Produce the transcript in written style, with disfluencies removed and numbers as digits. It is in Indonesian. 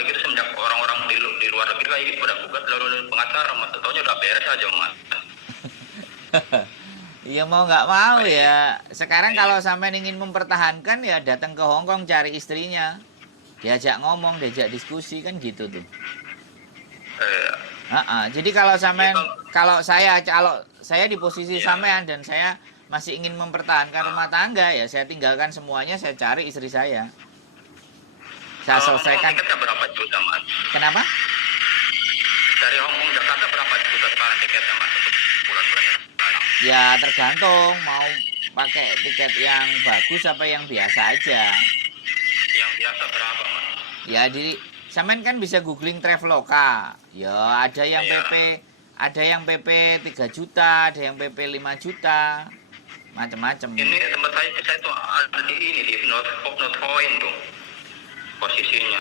kayak gitu semenjak orang-orang di luar negeri kayak gitu pada gugat lalu pengacara, mas taunya udah beres aja mas. Iya mau nggak mau Kayak gitu. ya. Sekarang Iya. kalau sampean ingin mempertahankan ya datang ke Hong Kong cari istrinya. Diajak ngomong, diajak diskusi kan gitu tuh. Eh, Jadi kalau ya sampean, kalau kalau saya di posisi iya. sampean dan saya masih ingin mempertahankan rumah Ah, tangga ya saya tinggalkan semuanya, saya cari istri saya. Saya kalau Hong Kong selesaikan. tiketnya berapa juta mas? Kenapa? Dari Hong Kong Jakarta berapa juta sekarang tiketnya mas untuk bulan-bulan sekarang? Ya tergantung mau pakai tiket yang bagus apa yang biasa aja. Yang biasa berapa mas? Ya di sampean kan bisa googling Traveloka. Ya Iya. ada yang PP 3 juta, ada yang PP 5 juta, macam-macam. Ini tempat saya tuh ada di ini di North Point tuh posisinya.